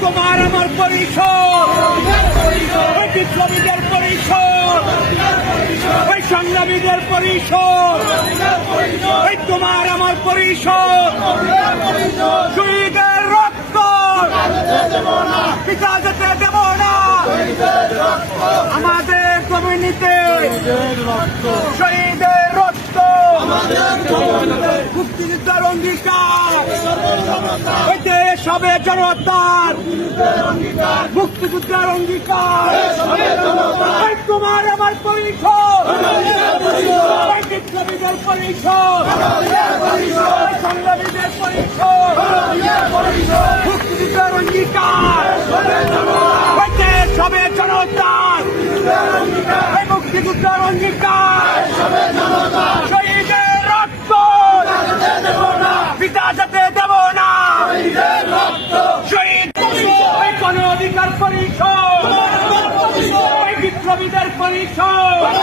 তোমার আমার পরিষদ। বিপ্লবীদের পরিষদ। ওই সংগ্রামীদের পরিষদ। ওই তোমার আমার পরিষদ। শহীদের রক্ত। পিতা যেতে দেব না। আমাদের কমিউনিতে শহীদের রক্ত। মুক্তিযুদ্ধের অঙ্গীকার। দেশ হবে জনতার। মুক্তিযুদ্ধের অঙ্গীকার। তোমার আমার পরিষদ। বিপ্লবীদের পরিষদ। সংগ্রামীদের পরিষদ। মুক্তিযুদ্ধের অঙ্গীকার। দেশ হবে জনতার। মুক্তিযুদ্ধের অঙ্গীকার শহীদের রক্ত পিতা যাতে দেব না শহীদ ওই গণ অধিকার পরিষদ। বিপ্লবীদের পরিষদ।